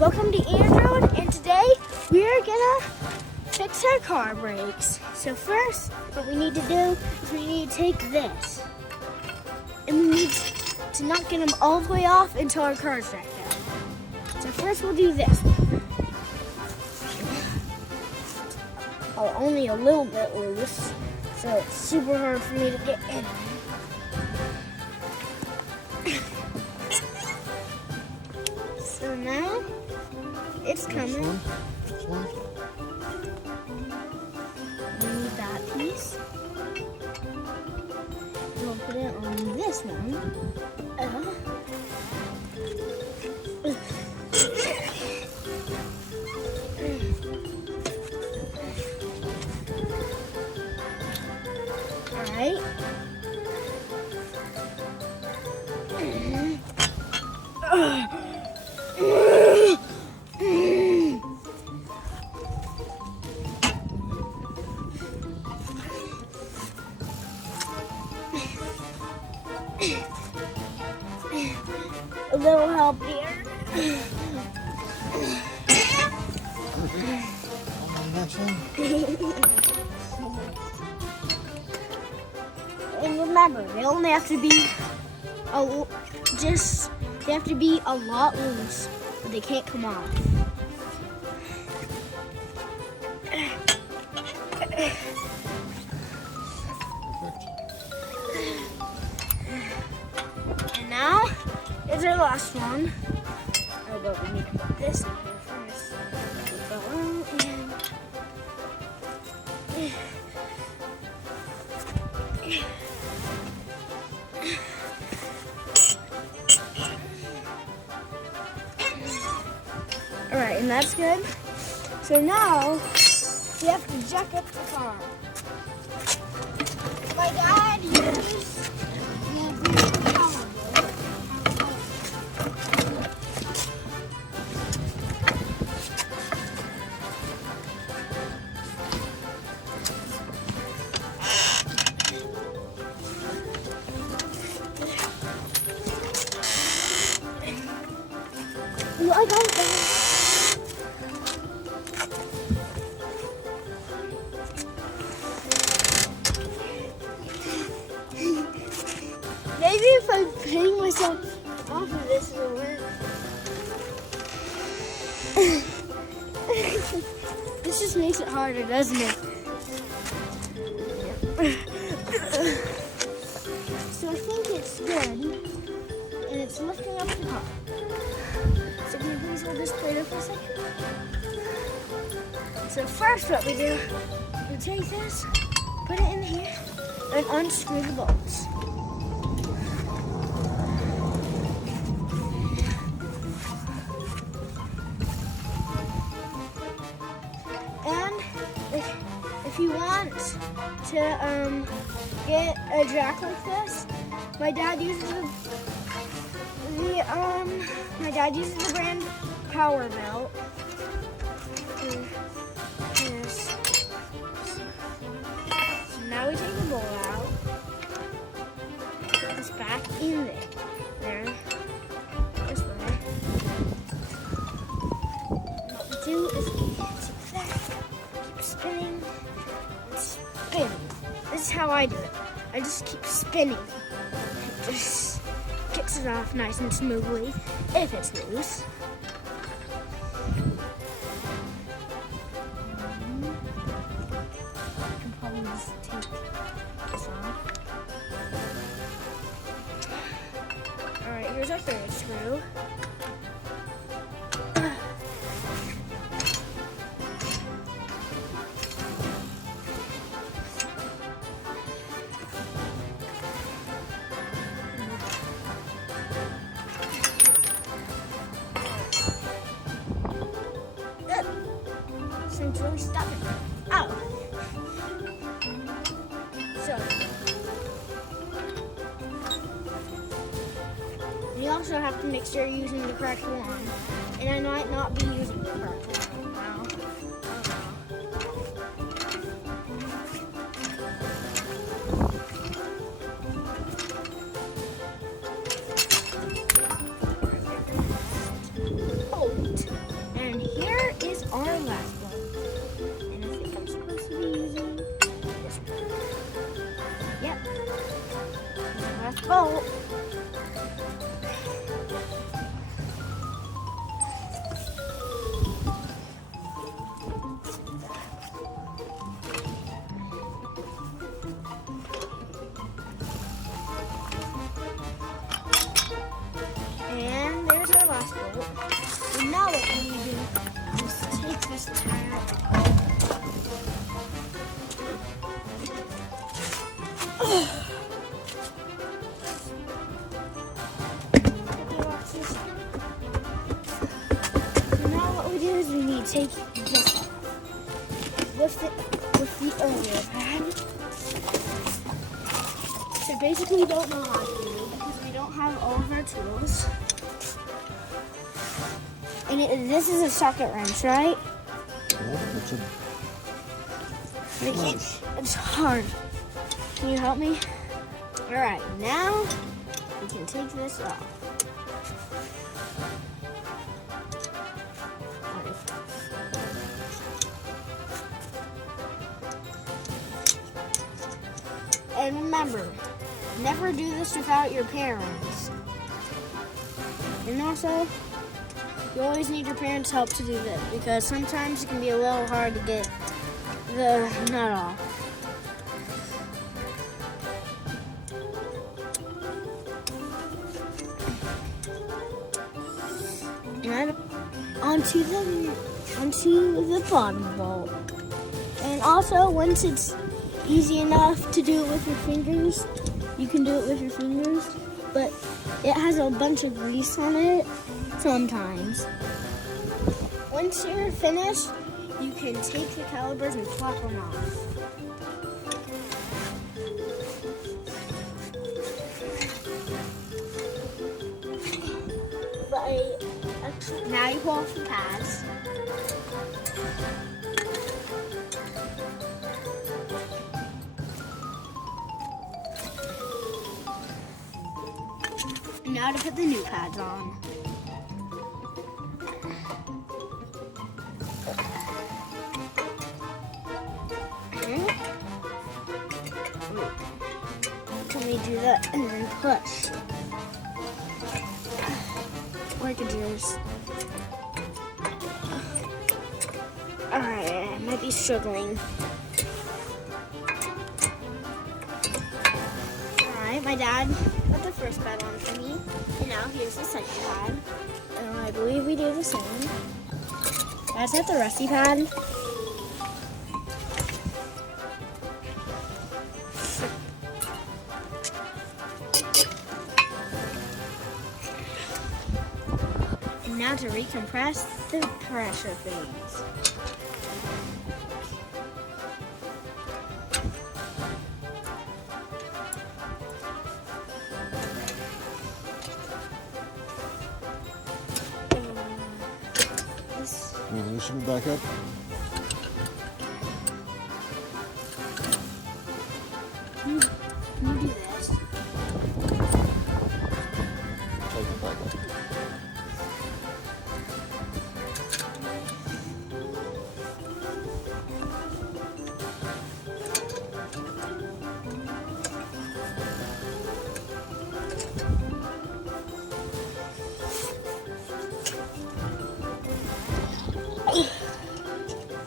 Welcome to Andrew, and today we are gonna fix our car brakes. So first, what we need to do is we need to take this, and we need to not get them all the way off until our car is jacked down. So first we'll do this one. Oh, only a little bit loose, so it's super hard for me to get in. So now it's coming. We need that piece. We'll put it on this one. All right. A little help here. And remember, they only have to be they have to be a lot loose, but they can't come off. And now is our last one. Oh, but we need to put this in here first. All right, and that's good. So now we have to jack up the car. My dad used the power board. Well, I got it. Maybe if I'm putting myself off of this, it'll work. This just makes it harder, doesn't it? So I think it's good, and it's lifting up the car. So can you please hold this plate up for a second? So first what we do, we take this, put it in here, and unscrew the bolts. And if you want to get a jack like this, my dad uses the brand Power Belt. Yes. So now we take the bolt out. Put this back in there. There. This way. What we do is we take that, keep spinning, and spinning. This is how I do it. I just keep spinning. It just kicks it off nice and smoothly if it's loose. I can probably just take this off. Alright, here's our third screw. It's really stuck. Oh. So you also have to make sure you're using the correct one. And I might not be using the correct one now. Bolt. take this off. Lift it with the earlier pad. So basically we don't know how to do it because we don't have all of our tools. And this is a socket wrench, right? Yeah, It's hard. Can you help me? All right, now we can take this off. And remember, never do this without your parents. And also, you always need your parents' help to do this because sometimes it can be a little hard to get the nut off. And onto the bottom bolt. And also, once it's easy enough to do it with your fingers, you can do it with your fingers, but it has a bunch of grease on it sometimes. Once you're finished, you can take the calipers and flop them off. Now you pull off the pads. Now to put the new pads on. Can we do that and then push? Like a juice. Alright, I might be struggling. Alright, my dad put the first pad on for me. And now here's the second pad. And I believe we do the same. That's at the rusty pad. And now to recompress the pressure fins. Loosen it back up. Can you do this? Take it back up.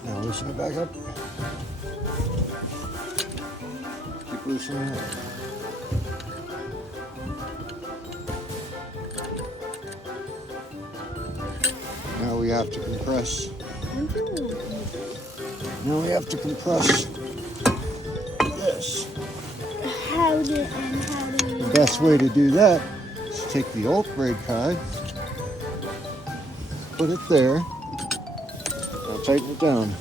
Now loosen it back up. Keep loosening it. Now we have to compress. Now we have to compress this. How do you The best way to do that is take the old brake pad, put it there. Now tighten it down.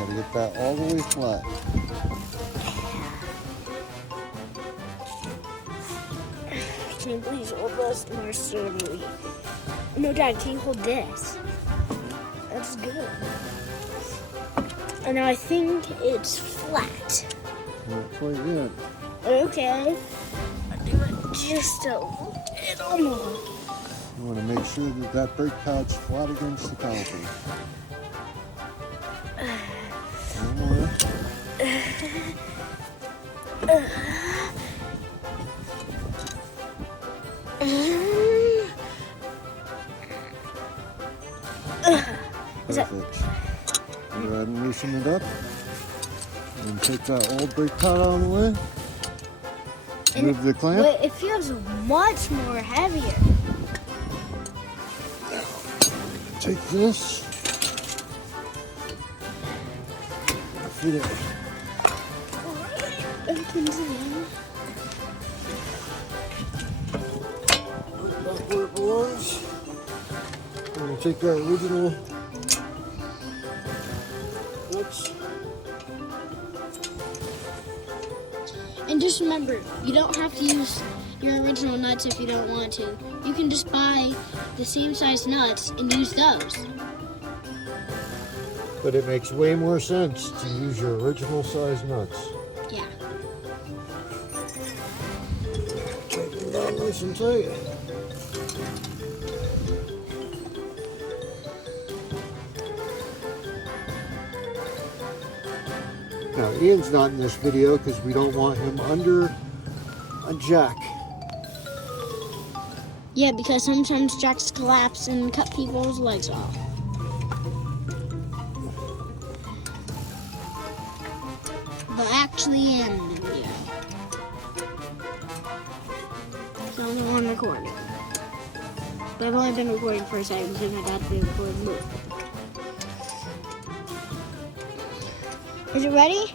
You gotta get that all the way flat. Can you please hold this more sturdily? No, Dad, can you hold this? That's good. And now I think it's flat. Not quite yet. Okay. I'll do it just a little more. You want to make sure that that brake pad's flat against the caliper. One more. Perfect. Go ahead and loosen it up. And take that old brake pad out of the way. Move the clamp. But it feels much more heavier. Take this. fit in. Opens it in. Put it back where it belongs. We're going to take our original nuts. And just remember, you don't have to use your original nuts if you don't want to. You can just buy the same size nuts and use those. But it makes way more sense to use your original size nuts. Yeah. Take them down nice and tight. Now Ian's not in this video because we don't want him under a jack. Yeah, because sometimes jacks collapse and cut people's legs off. But actually in the video. So I'm the one recording. But I've only been recording for a second because my dad's been recording more. Is it ready?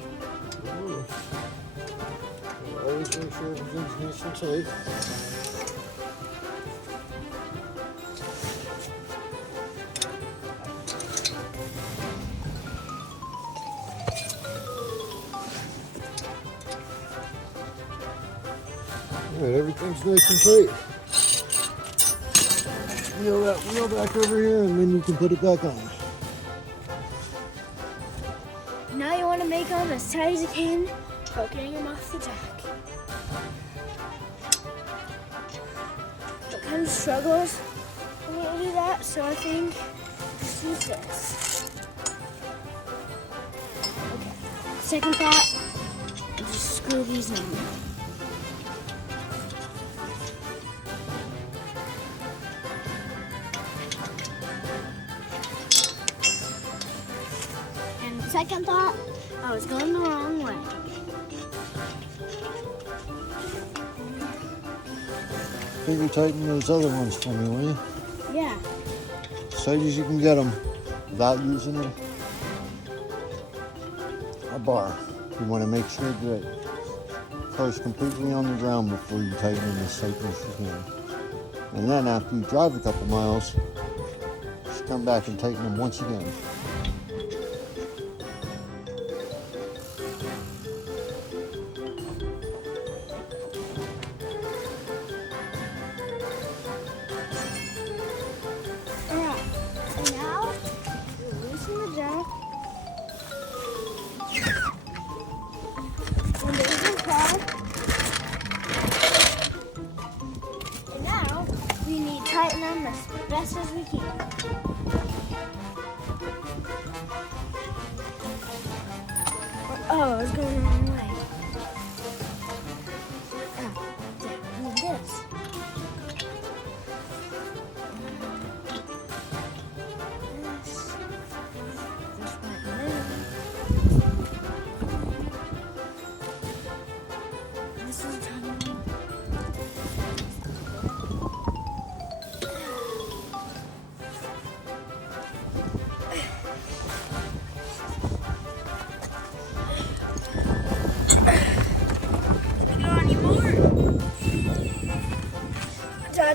Always make sure everything's nice and tight. Alright, everything's nice and tight. Wheel that wheel back over here and then you can put it back on. Now you want to make them as tight as you can without getting them off the jack. It kind of struggles when you do that, so I think just use this. Okay. Second thought, just screw these in. Second thought, I was going the wrong way. Figure tighten those other ones for me, will you? Yeah. As tight as you can get them without using a bar. You want to make sure that the car's completely on the ground before you tighten them as tight as you can. And then after you drive a couple miles, just come back and tighten them once again. And now we need to tighten them as best as we can. Oh, I was going the wrong way. Need this.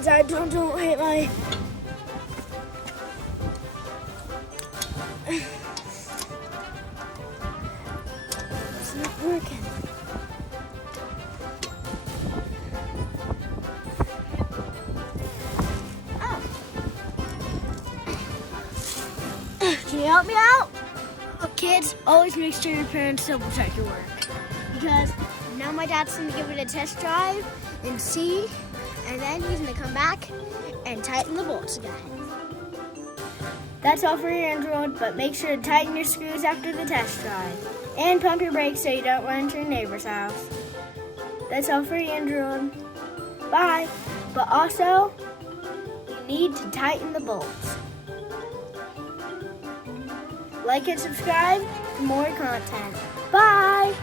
Dad, don't hit my... It's not working. Oh. Can you help me out? Kids, always make sure your parents double check your work. Because now my dad's going to give it a test drive and see. And then he's going to come back and tighten the bolts again. That's all for your Android, but make sure to tighten your screws after the test drive. And pump your brakes so you don't run into your neighbor's house. That's all for your Android. Bye. But also, you need to tighten the bolts. Like and subscribe for more content. Bye.